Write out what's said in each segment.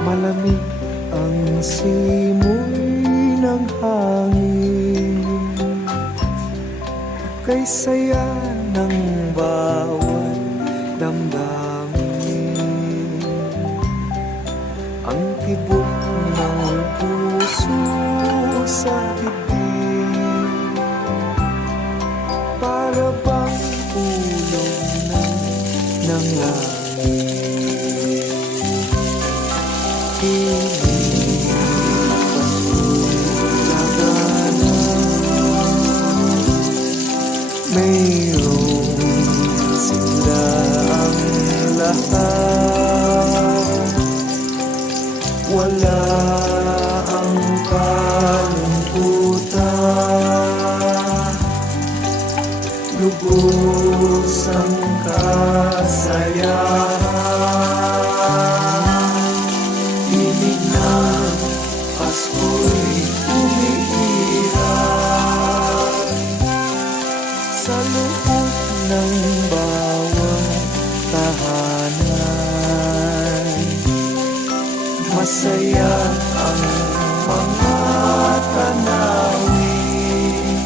Malamig ang simoy ng hangin, kay saya ng bawat damdamin. Ang tibok ng puso sa dibdib, para bang ulong ng langit. Mayroong sila ang lahat, wala ang kalungkutan, lubos ang kasayahan. Tinig ng Pasko'y umiiral sa loob ng bawat tahanan. Masaya ang mga tanawin,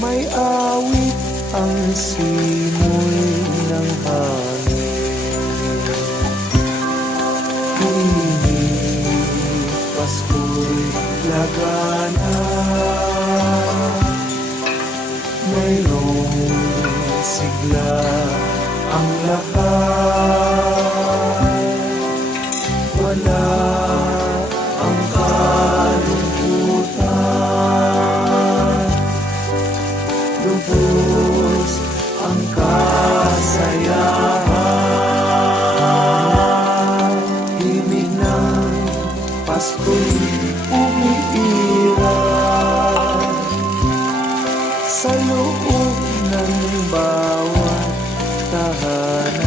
may awit ang simoy ng hangin. Pasko'y laganap, mayroong sigla ang lahat, wala ang kalungkutan, lubos ang kasayahan. Himig ng Pasko'y umiiral sa loob ng bawat tahanan.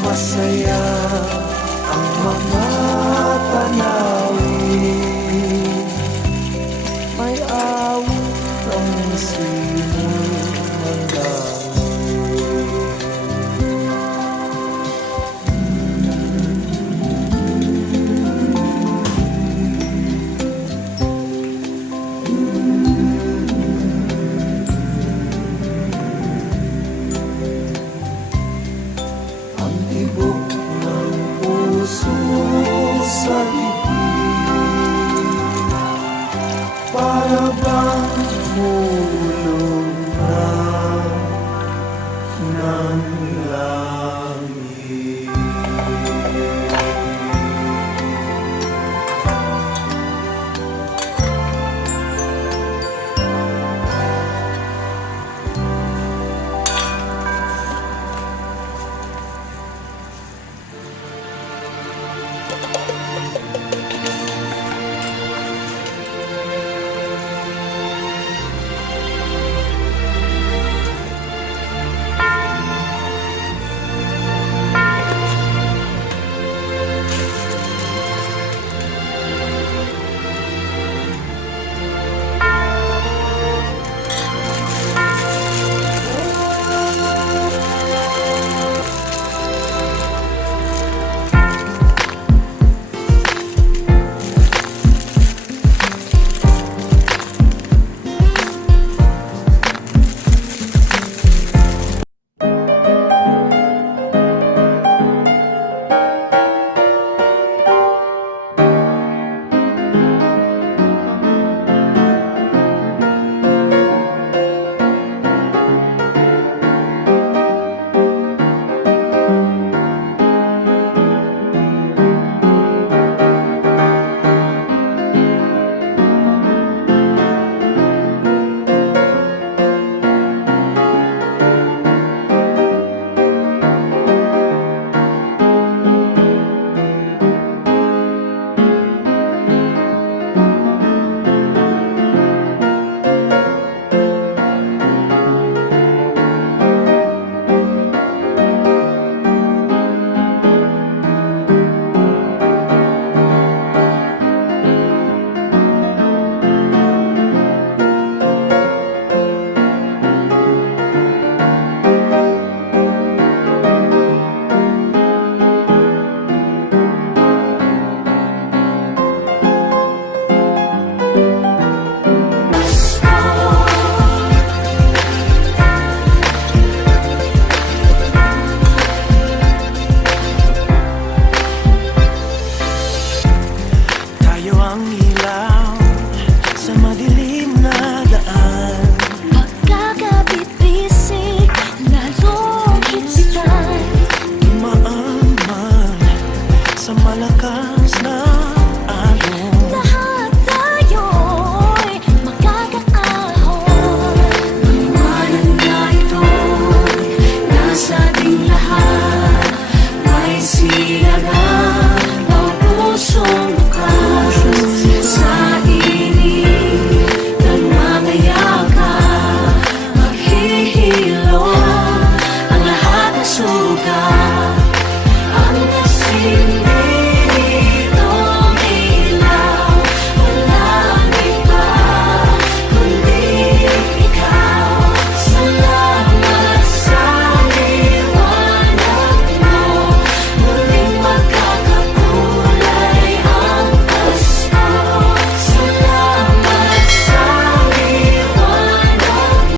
Masaya ang mga tanawin, may awit ang simoy ng langit. Ang tibok ng sa malakas na